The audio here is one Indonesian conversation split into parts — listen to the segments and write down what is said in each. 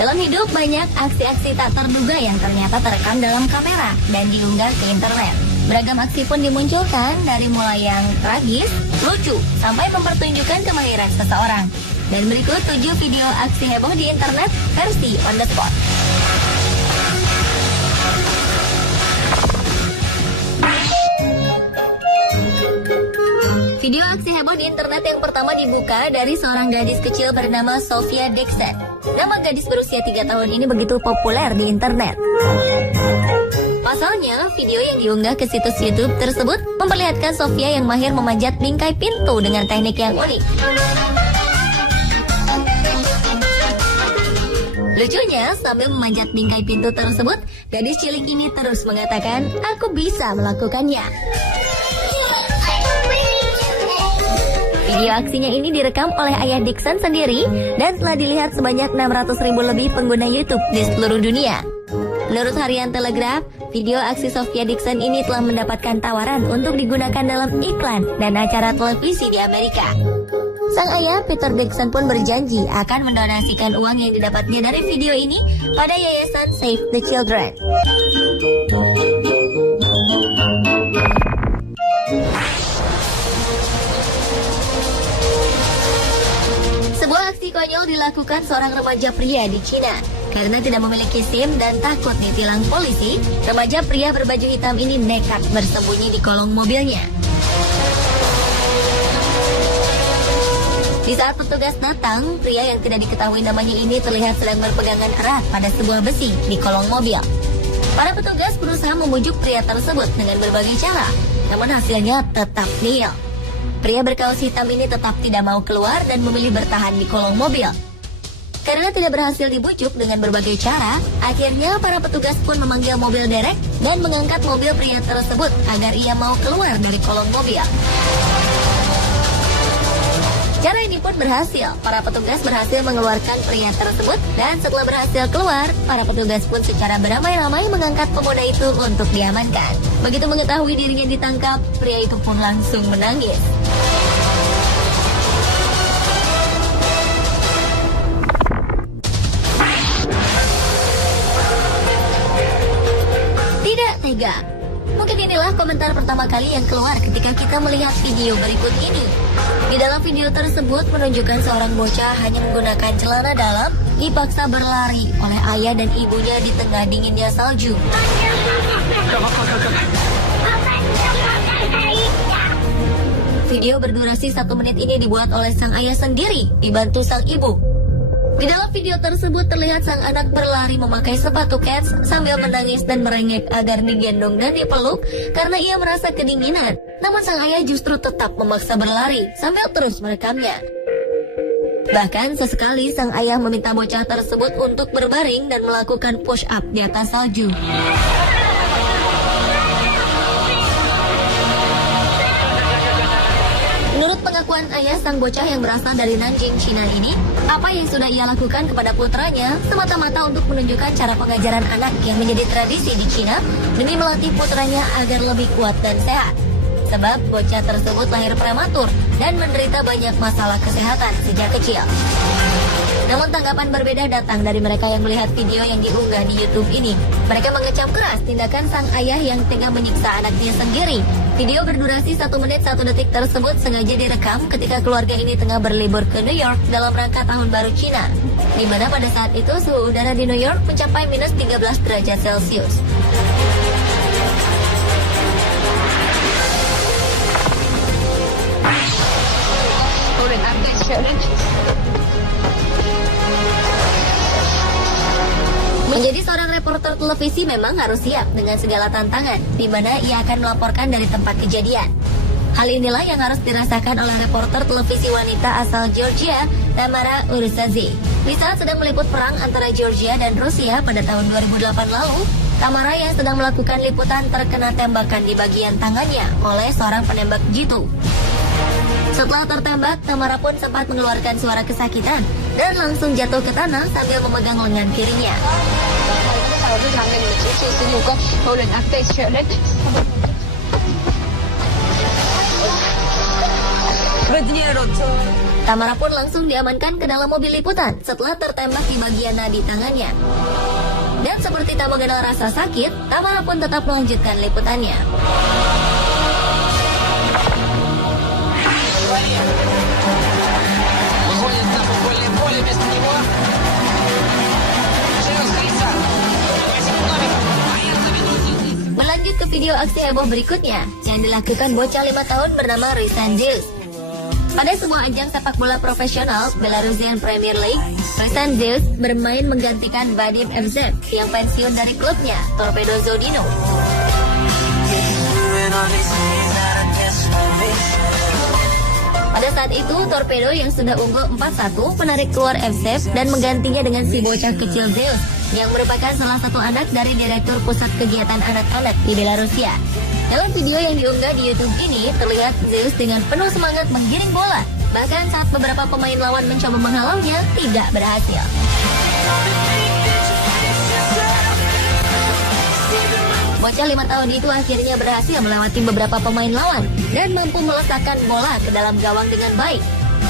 Dalam hidup banyak aksi-aksi tak terduga yang ternyata terekam dalam kamera dan diunggah ke internet. Beragam aksi pun dimunculkan dari mulai yang tragis, lucu, sampai mempertunjukkan kemahiran seseorang. Dan berikut 7 video aksi heboh di internet versi on the spot. Video aksi heboh di internet yang pertama dibuka dari seorang gadis kecil bernama Sophia Dixon. Nama gadis berusia 3 tahun ini begitu populer di internet. Pasalnya, video yang diunggah ke situs YouTube tersebut memperlihatkan Sophia yang mahir memanjat bingkai pintu dengan teknik yang unik. Lucunya, sambil memanjat bingkai pintu tersebut, gadis cilik ini terus mengatakan, "Aku bisa melakukannya." Video aksinya ini direkam oleh ayah Dixon sendiri dan telah dilihat sebanyak 600.000 lebih pengguna YouTube di seluruh dunia. Menurut harian Telegraph, video aksi Sophia Dixon ini telah mendapatkan tawaran untuk digunakan dalam iklan dan acara televisi di Amerika. Sang ayah, Peter Dixon, pun berjanji akan mendonasikan uang yang didapatnya dari video ini pada yayasan Save the Children. Sebuah aksi konyol dilakukan seorang remaja pria di Cina. Karena tidak memiliki SIM dan takut ditilang polisi, remaja pria berbaju hitam ini nekat bersembunyi di kolong mobilnya. Di saat petugas datang, pria yang tidak diketahui namanya ini terlihat sedang berpegangan erat pada sebuah besi di kolong mobil. Para petugas berusaha membujuk pria tersebut dengan berbagai cara, namun hasilnya tetap nihil. Pria berkaos hitam ini tetap tidak mau keluar dan memilih bertahan di kolong mobil. Karena tidak berhasil dibujuk dengan berbagai cara, akhirnya para petugas pun memanggil mobil derek dan mengangkat mobil pria tersebut agar ia mau keluar dari kolong mobil. Cara ini pun berhasil. Para petugas berhasil mengeluarkan pria tersebut dan setelah berhasil keluar, para petugas pun secara beramai-ramai mengangkat pemuda itu untuk diamankan. Begitu mengetahui dirinya ditangkap, pria itu pun langsung menangis. Tidak tega. Mungkin inilah komentar pertama kali yang keluar ketika kita melihat video berikut ini. Di dalam video tersebut menunjukkan seorang bocah hanya menggunakan celana dalam dipaksa berlari oleh ayah dan ibunya di tengah dinginnya salju. Video berdurasi 1 menit ini dibuat oleh sang ayah sendiri, dibantu sang ibu. Di dalam video tersebut terlihat sang anak berlari memakai sepatu kets sambil menangis dan merengek agar digendong dan dipeluk karena ia merasa kedinginan. Namun sang ayah justru tetap memaksa berlari sambil terus merekamnya. Bahkan sesekali sang ayah meminta bocah tersebut untuk berbaring dan melakukan push up di atas salju. Menurut pengakuan ayah sang bocah yang berasal dari Nanjing, Cina ini, apa yang sudah ia lakukan kepada putranya semata-mata untuk menunjukkan cara pengajaran anak yang menjadi tradisi di Cina demi melatih putranya agar lebih kuat dan sehat. Sebab bocah tersebut lahir prematur dan menderita banyak masalah kesehatan sejak kecil. Namun tanggapan berbeda datang dari mereka yang melihat video yang diunggah di YouTube ini. Mereka mengecam keras tindakan sang ayah yang tega menyiksa anaknya sendiri. Video berdurasi 1 menit 1 detik tersebut sengaja direkam ketika keluarga ini tengah berlibur ke New York dalam rangka Tahun Baru Cina, di mana pada saat itu suhu udara di New York mencapai minus 13 derajat Celcius. Menjadi seorang reporter televisi memang harus siap dengan segala tantangan, di mana ia akan melaporkan dari tempat kejadian. Hal inilah yang harus dirasakan oleh reporter televisi wanita asal Georgia, Tamara Ursazi. Di saat sedang meliput perang antara Georgia dan Rusia pada tahun 2008 lalu, Tamara yang sedang melakukan liputan terkena tembakan di bagian tangannya oleh seorang penembak jitu. Setelah tertembak, Tamara pun sempat mengeluarkan suara kesakitan dan langsung jatuh ke tanah sambil memegang lengan kirinya. Tamara pun langsung diamankan ke dalam mobil liputan setelah tertembak di bagian nadi tangannya. Dan seperti tak mengenal rasa sakit, Tamara pun tetap melanjutkan liputannya. Melanjut ke video aksi heboh berikutnya yang dilakukan bocah 5 tahun bernama Rysan Zeus. Pada sebuah ajang sepak bola profesional Belarusian Premier League, Rysan Zeus bermain menggantikan Vadim Evzev yang pensiun dari klubnya Torpedo Zodino. Pada saat itu, Torpedo yang sudah unggul 4-1 menarik keluar Evzev dan menggantinya dengan si bocah kecil Zeus yang merupakan salah satu anak dari Direktur Pusat Kegiatan Anak-anak di Belarusia. Dalam video yang diunggah di YouTube ini, terlihat Zeus dengan penuh semangat menggiring bola. Bahkan saat beberapa pemain lawan mencoba menghalaunya, tidak berhasil. Bocah 5 tahun itu akhirnya berhasil melewati beberapa pemain lawan dan mampu meletakkan bola ke dalam gawang dengan baik.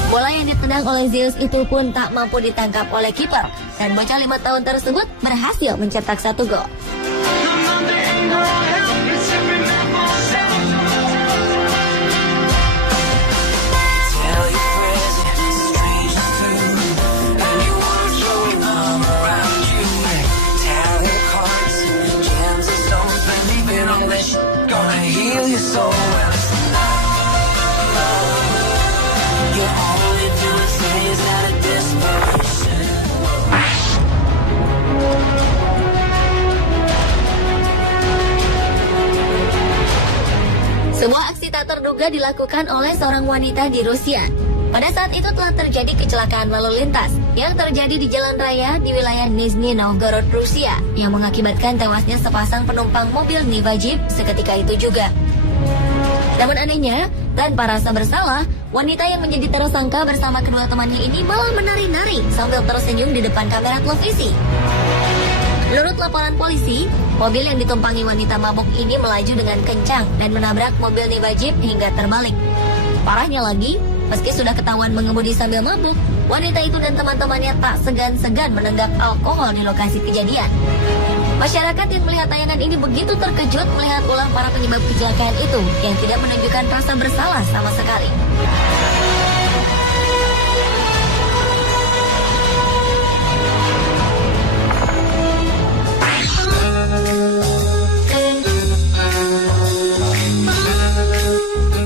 Bola yang ditendang oleh Zeus itu pun tak mampu ditangkap oleh kiper, dan bocah 5 tahun tersebut berhasil mencetak 1 gol. Sebuah aksi tak terduga dilakukan oleh seorang wanita di Rusia. Pada saat itu telah terjadi kecelakaan lalu lintas yang terjadi di jalan raya di wilayah Nizhny Novgorod, Rusia, yang mengakibatkan tewasnya sepasang penumpang mobil Niva Jeep seketika itu juga. Namun anehnya, tanpa rasa bersalah, wanita yang menjadi tersangka bersama kedua temannya ini malah menari-nari sambil tersenyum di depan kamera televisi. Menurut laporan polisi, mobil yang ditumpangi wanita mabuk ini melaju dengan kencang dan menabrak mobil Niva Jeep hingga terbalik. Parahnya lagi, meski sudah ketahuan mengemudi sambil mabuk, wanita itu dan teman-temannya tak segan-segan menenggak alkohol di lokasi kejadian. Masyarakat yang melihat tayangan ini begitu terkejut melihat ulah para penyebab kecelakaan itu yang tidak menunjukkan rasa bersalah sama sekali.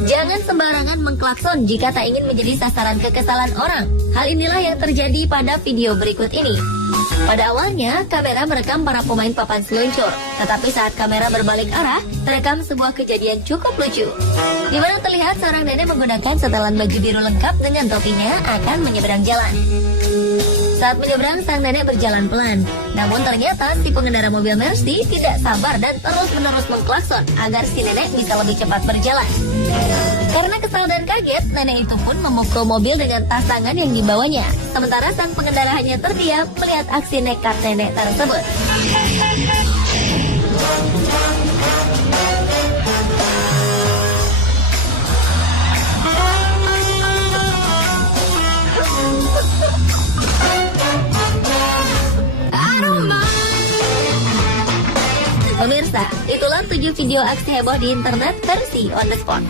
Jangan sembarangan mengklakson jika tak ingin menjadi sasaran kekesalan orang. Hal inilah yang terjadi pada video berikut ini. Pada awalnya, kamera merekam para pemain papan seluncur. Tetapi saat kamera berbalik arah, terekam sebuah kejadian cukup lucu. Di mana terlihat seorang nenek menggunakan setelan baju biru lengkap dengan topinya akan menyeberang jalan. Saat menyeberang, sang nenek berjalan pelan. Namun ternyata si pengendara mobil Mercy tidak sabar dan terus-menerus mengklakson agar si nenek bisa lebih cepat berjalan. Karena kesal dan kaget, nenek itu pun memukul mobil dengan tas tangan yang dibawanya. Sementara sang pengendara hanya terdiam melihat aksi nekat nenek tersebut. Pemirsa, itulah 7 video aksi heboh di internet versi on the spot.